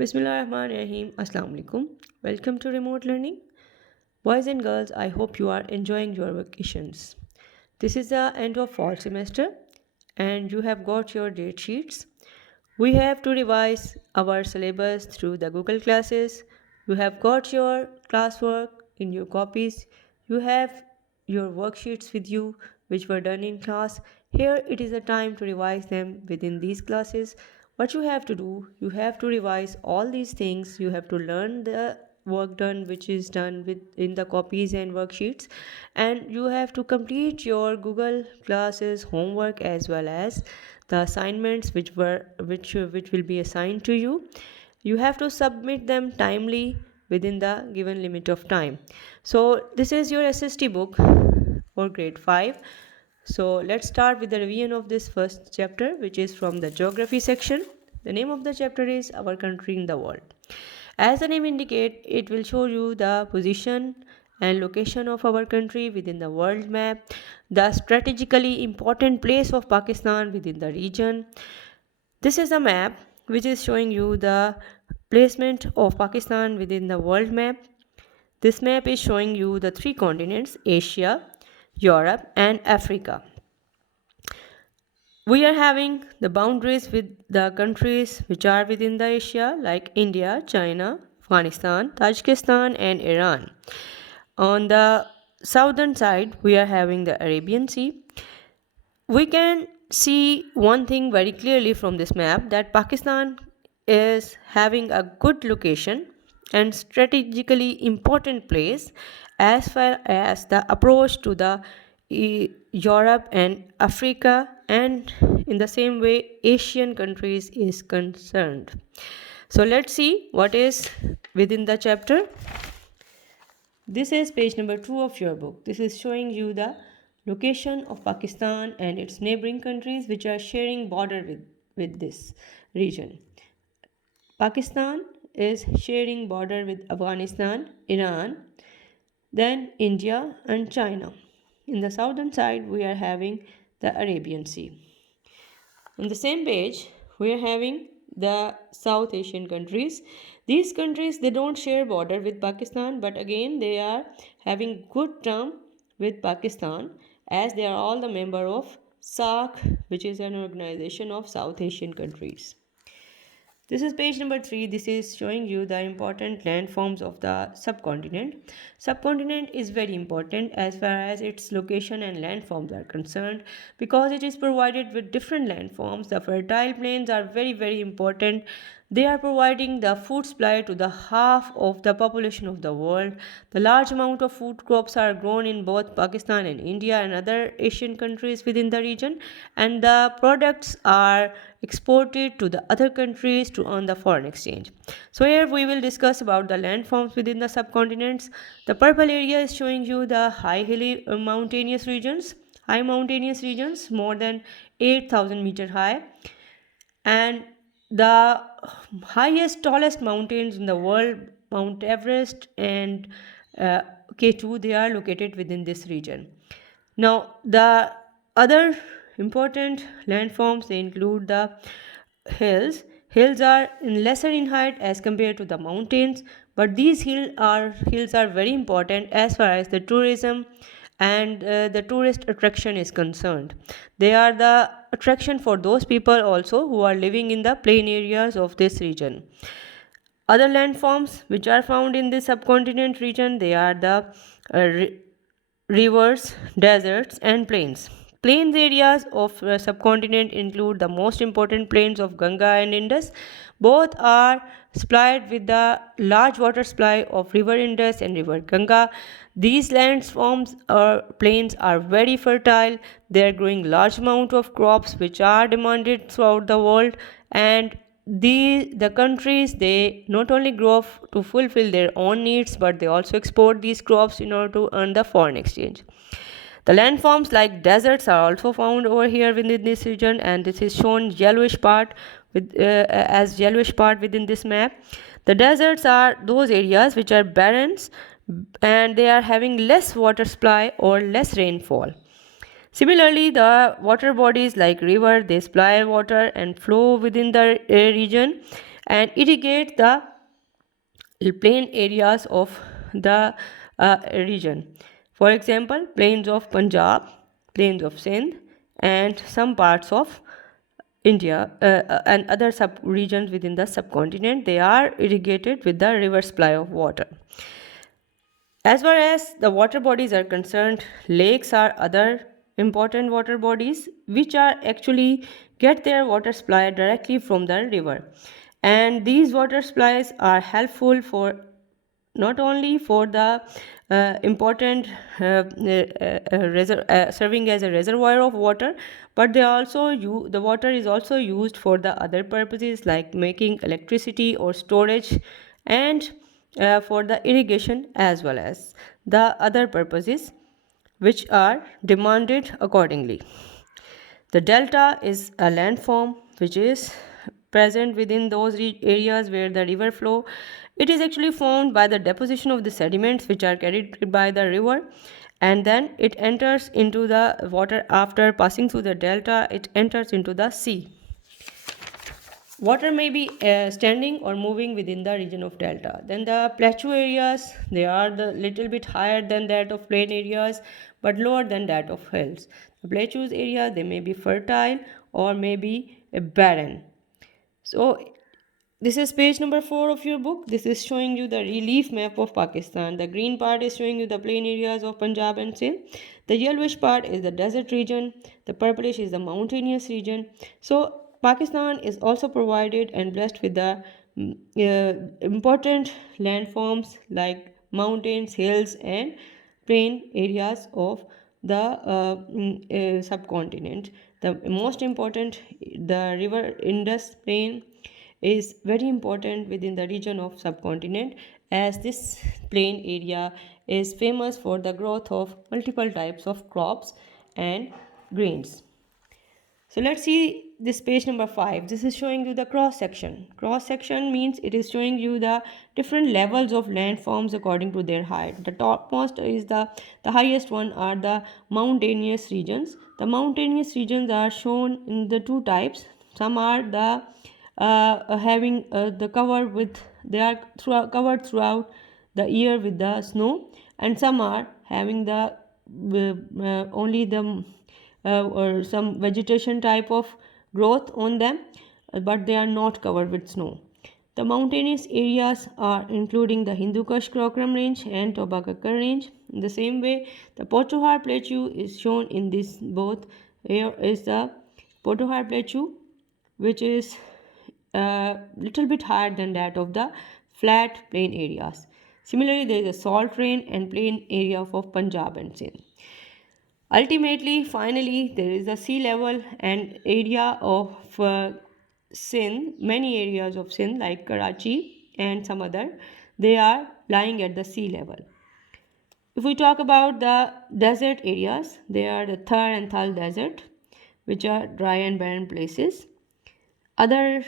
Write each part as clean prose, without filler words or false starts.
Bismillahirrahmanirrahim. Assalamu alaikum. Welcome to remote learning. Boys and girls, I hope you are enjoying your vacations. This is the end of fall semester and you have got your date sheets. We have to revise our syllabus through the Google classes. You have got your classwork in your copies. You have your worksheets with you which were done in class. Here it is a time to revise them within these classes. What you have to do, you have to revise all these things. You have to learn the work done which is done with in the copies and worksheets, and you have to complete your Google classes homework as well as the assignments which will be assigned to you. You have to submit them timely within the given limit of time. So this is your SST book for grade 5. So let's start with the revision of this first chapter, which is from the geography section. The name of the chapter is Our Country in the World. As the name indicates, it will show you the position and location of our country within the world map, the strategically important place of Pakistan within the region. This is a map which is showing you the placement of Pakistan within the world map. This map is showing you the three continents: Asia, Europe, and Africa. We are having the boundaries with the countries which are within the Asia, like India, China, Afghanistan, Tajikistan, and Iran. On the southern side, we are having the Arabian Sea. We can see one thing very clearly from this map, that Pakistan is having a good location and strategically important place as far as the approach to the Europe and Africa, and in the same way Asian countries is concerned. So let's see what is within the chapter. This is page number 2 of your book. This is showing you the location of Pakistan and its neighboring countries which are sharing border with this region. Pakistan is sharing border with Afghanistan, Iran, then India and China. In the southern side, we are having the Arabian Sea. On the same page, we are having the South Asian countries. These countries, they don't share border with Pakistan, but again they are having good term with Pakistan, as they are all the member of SAARC, which is an organization of South Asian countries. This is page number 3. This is showing you the important landforms of the subcontinent. Subcontinent is very important as far as its location and landforms are concerned, because it is provided with different landforms. The fertile plains are very important. They are providing the food supply to the half of the population of the world. The large amount of food crops are grown in both Pakistan and India and other Asian countries within the region, and the products are exported to the other countries to earn the foreign exchange. So here we will discuss about the landforms within the subcontinents. The purple area is showing you the high hilly mountainous regions. High mountainous regions more than 8,000 meter high, and the highest tallest mountains in the world, Mount Everest and K2, they are located within this region. Now the other important landforms, they include the hills. Hills are lesser in height as compared to the mountains, but these hills are very important as far as the tourism and the tourist attraction is concerned. They are the attraction for those people also who are living in the plain areas of this region. Other landforms which are found in this subcontinent region, they are the rivers, deserts, and plains. Plains areas of subcontinent include the most important plains of Ganga and Indus. Both are supplied with the large water supply of river Indus and river Ganga. These landforms or plains are very fertile. They are growing large amount of crops which are demanded throughout the world, and the countries, they not only grow to fulfill their own needs, but they also export these crops in order to earn the foreign exchange. The landforms like deserts are also found over here within this region, and this is shown yellowish part with as yellowish part within this map. The deserts are those areas which are barren and they are having less water supply or less rainfall. Similarly, the water bodies like river, they supply water and flow within the region, and irrigate the plain areas of the region. For example, plains of Punjab, plains of Sindh, and some parts of India and other sub regions within the subcontinent, they are irrigated with the river supply of water. As far as the water bodies are concerned, lakes are other important water bodies which are actually get their water supply directly from the river. And these water supplies are helpful for not only for the important serving as a reservoir of water, but the water is also used for the other purposes like making electricity or storage, and for the irrigation as well as the other purposes which are demanded accordingly. The delta is a landform which is present within those areas where the river flow. It is actually formed by the deposition of the sediments which are carried by the river, and then it enters into the water. After passing through the delta, it enters into the sea. Water may be standing or moving within the region of delta. Then the plateau areas, they are the little bit higher than that of plain areas but lower than that of hills. The plateaus area, they may be fertile or may be barren. So this is page number 4 of your book. This is showing you the relief map of Pakistan. The green part is showing you the plain areas of Punjab and Sindh. The yellowish part is the desert region. The purplish is the mountainous region. So Pakistan is also provided and blessed with the important landforms like mountains, hills, and plain areas of the subcontinent. The most important, the river Indus plain is very important within the region of subcontinent, as this plain area is famous for the growth of multiple types of crops and grains. So let's see this page number 5. This is showing you the cross section. Cross section means it is showing you the different levels of landforms according to their height. The topmost is the highest one are the mountainous regions. The mountainous regions are shown in the two types. Some are the having the cover with they are covered throughout the year with the snow, and some are having the only the or some vegetation type of growth on them, but they are not covered with snow. The mountainous areas are including the Hindu Kush Karakoram range and Toba Kakkar range. In the same way, the Potohar Plateau is shown in this both. Here is the Potohar Plateau, which is a little bit higher than that of the flat plain areas. Similarly, there is a salt rain and plain area of Punjab and Sindh. Ultimately, finally, there is a sea level and area of Sindh, many areas of Sindh like Karachi and some other, they are lying at the sea level. If we talk about the desert areas, they are the Thar and Thal desert, which are dry and barren places. Other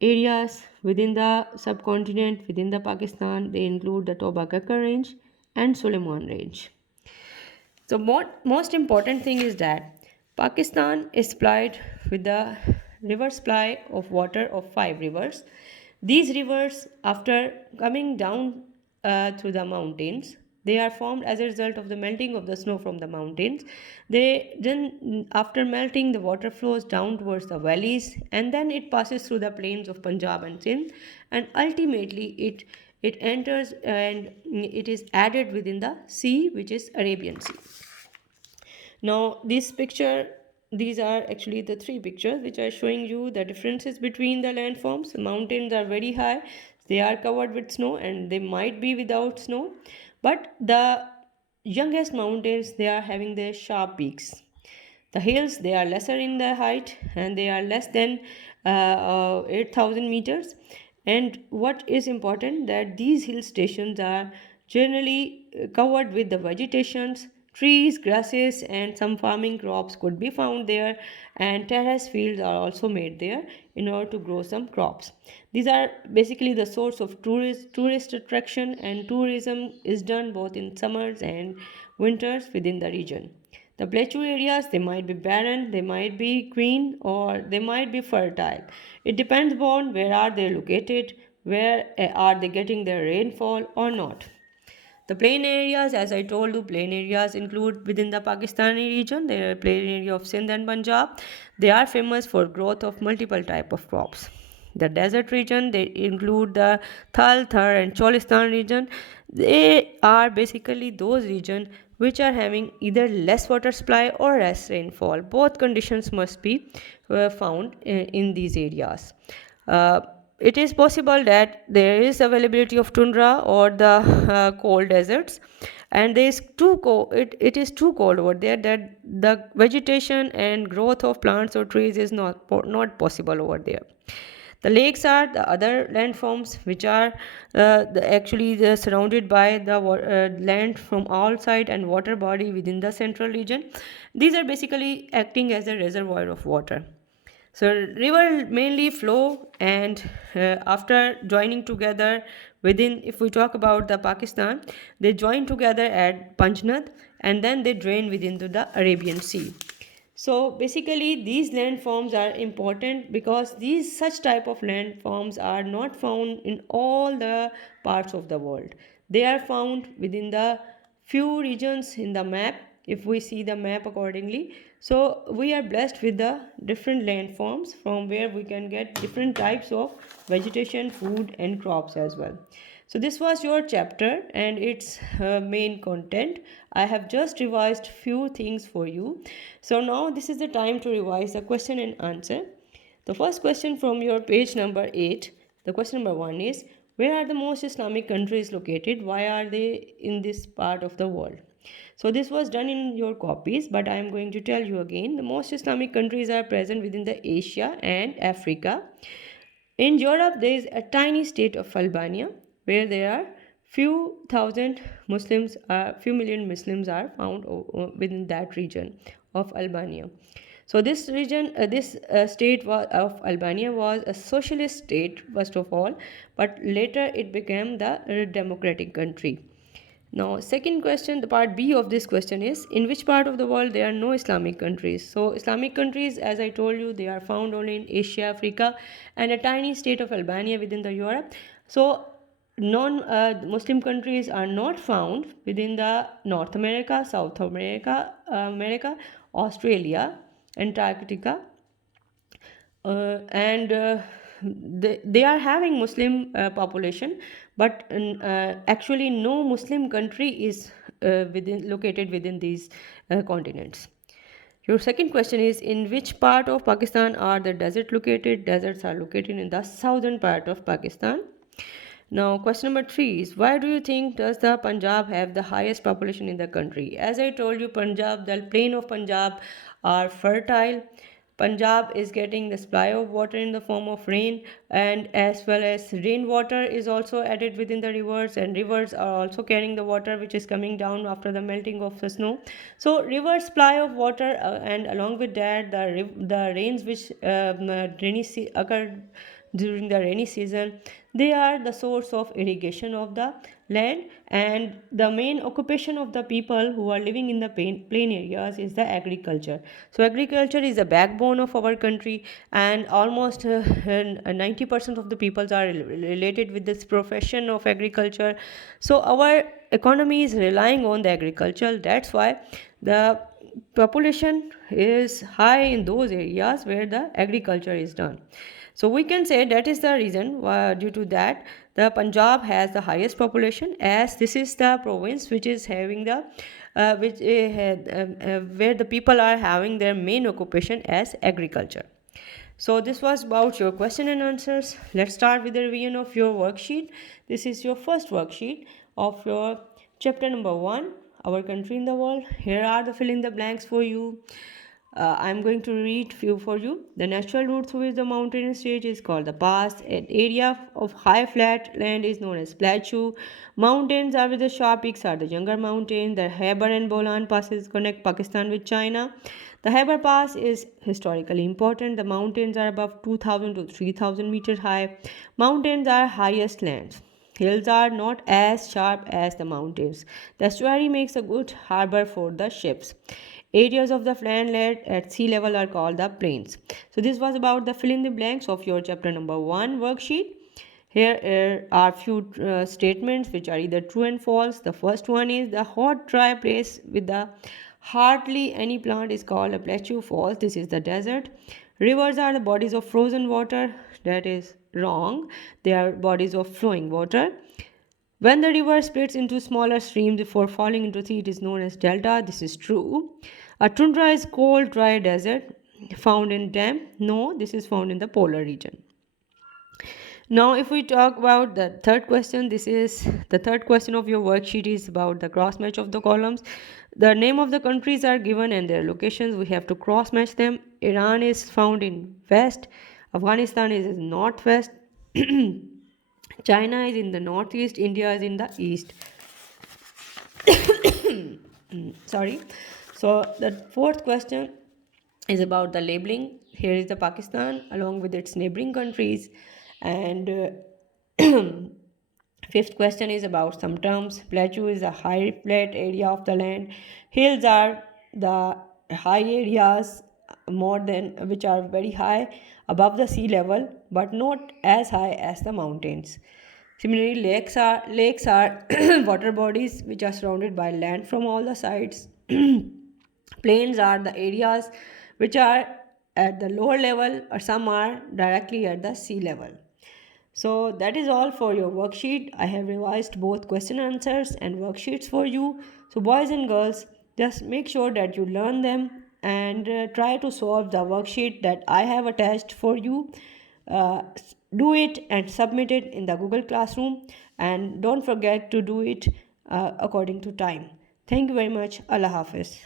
areas within the subcontinent, within the Pakistan, they include the Toba Kakkar range and Suleiman range. So most important thing is that Pakistan is supplied with the river supply of water of 5 rivers. These rivers, after coming down through the mountains, they are formed as a result of the melting of the snow from the mountains. They then, after melting, the water flows down towards the valleys, and then it passes through the plains of Punjab and Sindh, and ultimately it enters and it is added within the sea, which is Arabian Sea. Now these are actually the 3 pictures which are showing you the differences between the landforms. The mountains are very high, they are covered with snow, and they might be without snow, but the youngest mountains, they are having their sharp peaks. The hills, they are lesser in the height and they are less than 8,000 meters. And what is important, that these hill stations are generally covered with the vegetations, trees, grasses, and some farming crops could be found there, and terrace fields are also made there in order to grow some crops. These are basically the source of tourist attraction, and tourism is done both in summers and winters within the region. The plateau areas, they might be barren, they might be green, or they might be fertile. It depends upon where are they located, where are they getting their rainfall or not. The plain areas, as I told you, plain areas include within the Pakistani region. There are plain area of Sindh and Punjab. They are famous for growth of multiple type of crops. The desert region, they include the Thal, Thar and Cholistan region. They are basically those regions which are having either less water supply or less rainfall. Both conditions must be found in these areas. Uh, it is possible that there is availability of tundra or the cold deserts, and there is it is too cold over there that the vegetation and growth of plants or trees is not possible over there. The lakes are the other landforms which are surrounded by the land from all sides and water body within the central region. These are basically acting as a reservoir of water. So river mainly flow, and after joining together within, if we talk about the Pakistan, they join together at Panjnad and then they drain within to the Arabian Sea. So basically these landforms are important because these such type of landforms are not found in all the parts of the world. They are found within the few regions in the map, if we see the map accordingly. So we are blessed with the different landforms from where we can get different types of vegetation, food and crops as well. So this was your chapter and its main content. I have just revised few things for you. So now this is the time to revise the question and answer. The first question from your page number 8, the question number 1 is, where are the most Islamic countries located? Why are they in this part of the world? So this was done in your copies, but I am going to tell you again. The most Islamic countries are present within the Asia and Africa. In Europe, there is a tiny state of Albania where there are few million Muslims are found within that region of Albania. So this region, state of Albania was a socialist state first of all, but later it became the democratic country. Now, second question, the part B of this question is, in which part of the world there are no Islamic countries? So, Islamic countries, as I told you, they are found only in Asia, Africa, and a tiny state of Albania within the Europe. So, non-Muslim countries are not found within the North America, South America, Australia, Antarctica, and they are having Muslim population, but actually no Muslim country is located within these continents. Your second question is, in which part of Pakistan are the desert located? Deserts are located in the southern part of Pakistan. Now, question number 3 is, why do you think does the Punjab have the highest population in the country? As I told you, Punjab, the plain of Punjab are fertile. Punjab is getting the supply of water in the form of rain, and as well as rainwater is also added within the rivers, and rivers are also carrying the water which is coming down after the melting of the snow. So river supply of water, and along with that the rains which occur during the rainy season, they are the source of irrigation of the land, and the main occupation of the people who are living in the plain areas is the agriculture. So agriculture is the backbone of our country, and almost 90% of the peoples are related with this profession of agriculture. So our economy is relying on the agriculture. That's why the population is high in those areas where the agriculture is done. So we can say that is the reason why, due to that, the Punjab has the highest population, as this is the province which is having the where the people are having their main occupation as agriculture. So this was about your question and answers. Let's start with the revision of your worksheet. This is your first worksheet of your chapter number 1, our country in the world. Here are the fill in the blanks for you. I'm going to read few for you. The natural route through which the mountainous range is called the pass. An area of high flat land is known as plateau. Mountains are with the sharp peaks are the younger mountain. The Khyber and Bolan passes connect Pakistan with China. The Khyber Pass is historically important. The mountains are above 2000 to 3000 meters high. Mountains are highest lands. Hills are not as sharp as the mountains. The estuary makes a good harbor for the ships. Areas of the land at sea level are called the plains. So this was about the fill in the blanks of your chapter number 1 worksheet. Here are few statements which are either true and false. The first one is the hot dry place with the hardly any plant is called a plateau. False. This is the desert. Rivers are the bodies of frozen water. That is wrong. They are bodies of flowing water. When the river splits into smaller streams before falling into sea, it is known as delta. This is true. A tundra is cold, dry desert found in damp. No, this is found in the polar region. Now, if we talk about the third question, this is the third question of your worksheet is about the cross match of the columns. The name of the countries are given and their locations. We have to cross match them. Iran is found in west. Afghanistan is in northwest. China is in the northeast. India is in the east. Sorry. So the fourth question is about the labeling. Here is the Pakistan along with its neighboring countries, and fifth question is about some terms. Plateau is a high flat area of the land. Hills are the high areas more than which are very high above the sea level, but not as high as the mountains. Similarly, lakes are water bodies which are surrounded by land from all the sides. Plains are the areas which are at the lower level, or some are directly at the sea level. So that is all for your worksheet. I have revised both question answers and worksheets for you. So boys and girls, just make sure that you learn them and try to solve the worksheet that I have attached for you. Do it and submit it in the Google Classroom, and don't forget to do it according to time. Thank you very much. Allah Hafiz.